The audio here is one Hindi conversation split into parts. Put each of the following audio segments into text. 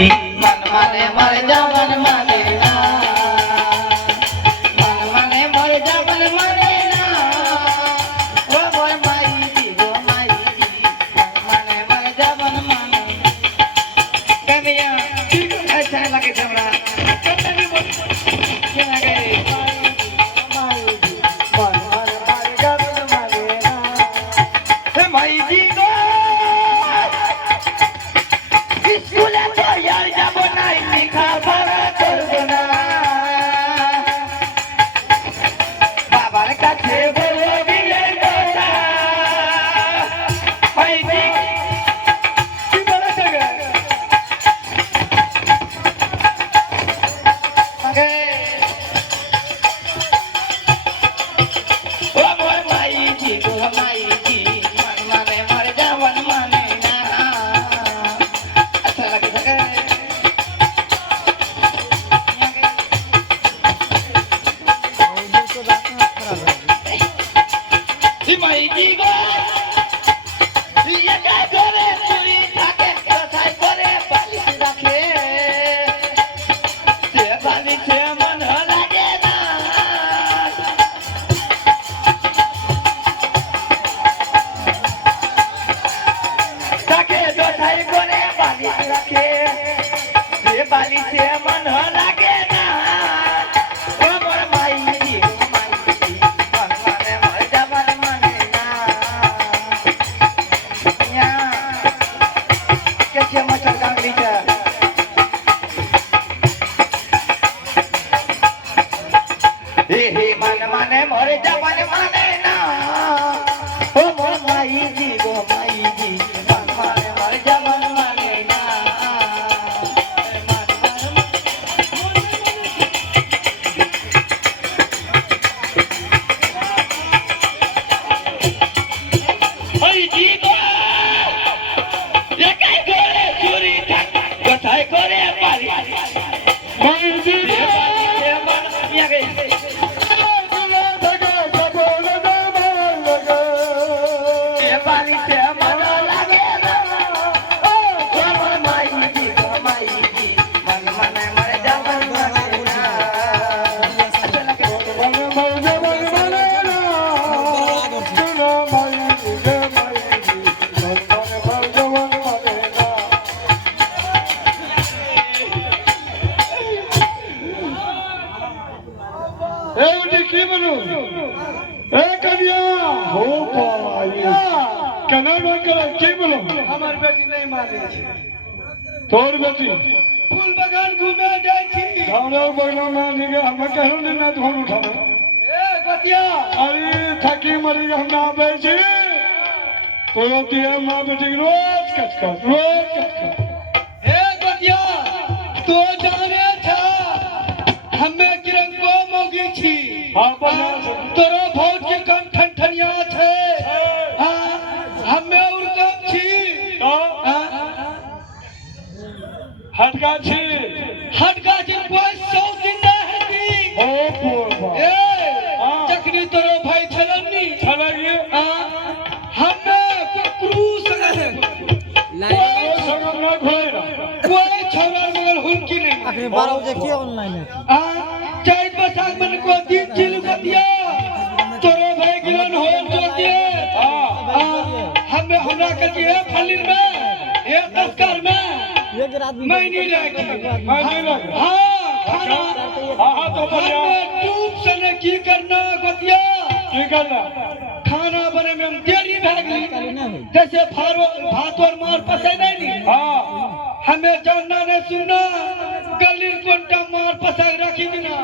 मन माने मर जा मन माने ना मन माने मर जा मन माने ना ओ मोर माई जी मन माने मर जा मन माने कमिया अच्छा लगे हमरा कतनी बोल के लगे माई जी मन माने मर जा मन माने ना हे माई जी गो स्कूले तो यार जब नहीं लिखा बड़ा कर देना बाबा का छे बोलो दिले दोसा भाई जी की बोला सके मगे ओ मोर माई जी को माई जी मन माने मर जा मन माने ना अच्छा लगे सके माई जी गो ये काय करे चुरी থাকে কথাই করে বালিশ রাখে সে বালিশে মন লাগে না তাকে কথাই করে বালিশ রাখে সে বালিশে মন লাগে না ও মোর মাই জি মন মানে মর যা মন মানে না या कैसे मचल गांगली जा हे मन माने मर जा मन माने ना ओ मोर माई जी गो माई जी मन माने मर जा मन माने ना माई जी गो ये काय करे चोरी কথাই করে পারি মাই জি मन या गई ये पानी से मन लागे ना ओ मोर माई जी मन माने मर जा मन माने ना अच्छा लगे मन मर जा मन माने ना सुनो माई जी मन माने मर जा मन माने ना ए उठी की बोलू ए कन्या हो पाई कना कर की बोलो हमार बेटी नहीं माने छी तोर बेटी फूल बागान घूमे जाय छी हमरा बगल में निगे हम कहलो ने ना धोन उठावे ए गतिया अरे थकी मरी हम ना आवे छी तो दिया मां बेटी रोज कच ए गतिया तो जाने था हमें किरण को मोगी छी तोरो भौज के कम ठनठनिया छे हमें और कम छी हटका छी कोई 100 दिन ना है ओ ए चकनी तोरो भाई छलनी छलगी हमें कुकरू संगे लाइन संग ना घोड़ा कोई छोरा मगर हुनकी नहीं आखिर 12 बजे के ऑनलाइन है चैत बसाख मन को दिन चिल दिया तोरो भाई गिरन होल जो दिए हमें हमरा के दिए फलिन में ये तस्कर में एक रात में मैं नहीं लगी हां खाना हां तो बढ़िया ट्यूब सने की करना गतिया की करना खाना बने में हम देरी भाग ली जैसे भात और मार पसे नहीं हां हमें जानना ने सुनना गली कोंटा मार पसाग रखी ना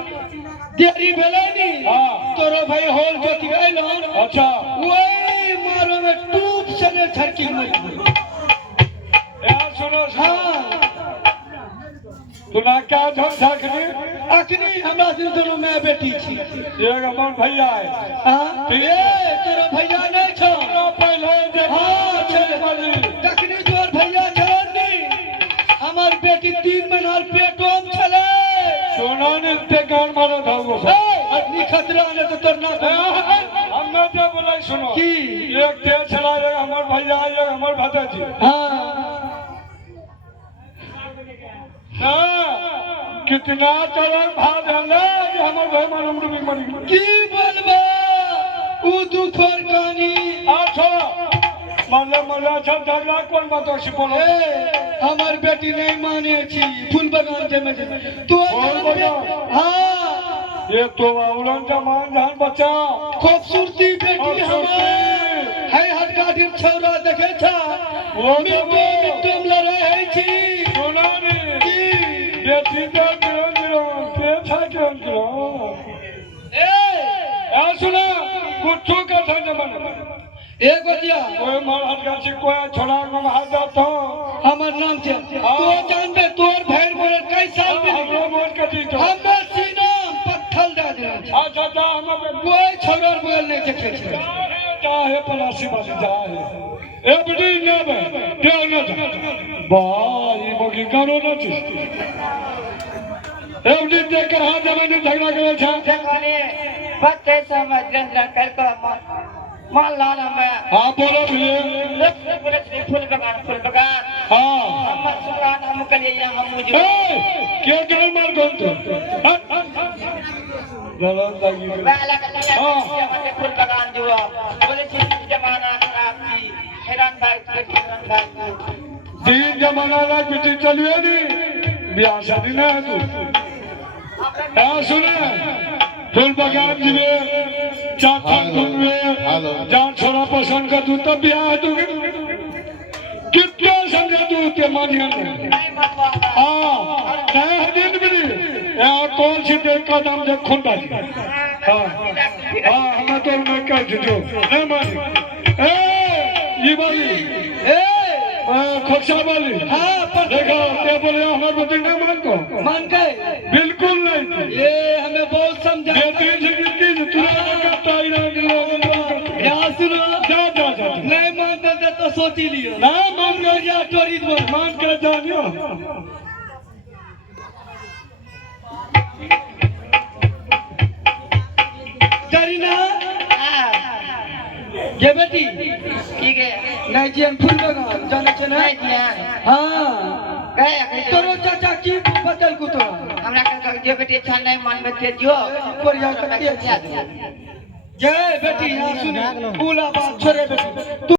देरी भेले नी तोरो भाई होल जोती गइलो अच्छा ओए मारो में टूप सने झरकी मर यार सुनो हां तुना क्या झक झकनी अखनी हमरा से दोनों में बेटी छी एक हमर भैया है हां ए तोरो भैया नहीं छो पहले देख हां चले बाजी तखनी तोर भैया छलनी हमार बेटी 3 महीना पेटोम छले सोना ने ते गान मारो धागो अग्नि खतरा ने तो तरना हम न जे बोलै सुनो की एक ते छला हमर भैया एक हमर भतीजी हां कितना चलन भाव है हमारे भाई मालूम डूबी मरी की बोलबा उ दुखर कहानी अच्छा मल्ला अच्छा झगड़ा कौन बात है बोलो हमार बेटी नहीं माने छी फूल बगान जे में तो हां ये तो औलन जमान जान बच्चा खूबसूरती बेटी हमार है हटकाठिर छौरा देखे छा वो तुम लड़े है छी सोना रे बेटी का के था ए सुना कुछ का था जमान एक बतिया कोई महाराज का से कोई छोड़ा को हाथ जाता हमर नाम से तो जानबे तोर भैर बोले कई साल में हमरो मोर के दी तो हम सीना पत्थल दे दे अच्छा जा हम कोई छोड़ा बोल नहीं सके चाहे पलासी वाली जा है ए बेटी ना बे देव ना जा भाई मोगी करो ना छी ए बेटी देख कर हाथ जमाने झगड़ा करे छा देखने बच्चे समझ रंजन कर को मान लाना मैं हां बोलो भैया फूल बगान हां हम सुलान हम कलिए यहां हम मुझे क्या करे मार कौन तो जलन लगी वाला कलिए फूल बगान जो बोले छी जमाना खराब थी हैरान भाई दिन जमाना ना कुछ चलिए नहीं ब्याह शादी ना है तू हां सुने फूल बगान जिले चाचा तुम में जान छोरा पसंद कर तू तब ब्याह तू कितना समझा तू ते मानिया नहीं मनवा हां नहीं दिन भी यार कौन सी देख का नाम जब खुंडा हां हां हम तो नहीं कर जो नहीं मानी ये भाई खोक्षा बोली हां पर देखो ते बोले हमारे बच्चे नहीं मान को मान गए बिल्कुल नहीं ये हमें बहुत समझा बेटी से कितनी तुरंत करता ही नहीं क्या सुनो जा नहीं मानते तो सोच ही लियो ना मान गए या टोरी दो मान कर जानियो जरीना ये बेटी ठीक है नहीं जी हम फूल बगान जाने छे ना नहीं दिया हां गए तोरो चाचा की बदल को तो हमरा कर जो बेटी अच्छा नहीं मान बच्चे जो कोरिया करती है जय बेटी यहाँ सुन फूला बात छोड़े बेटी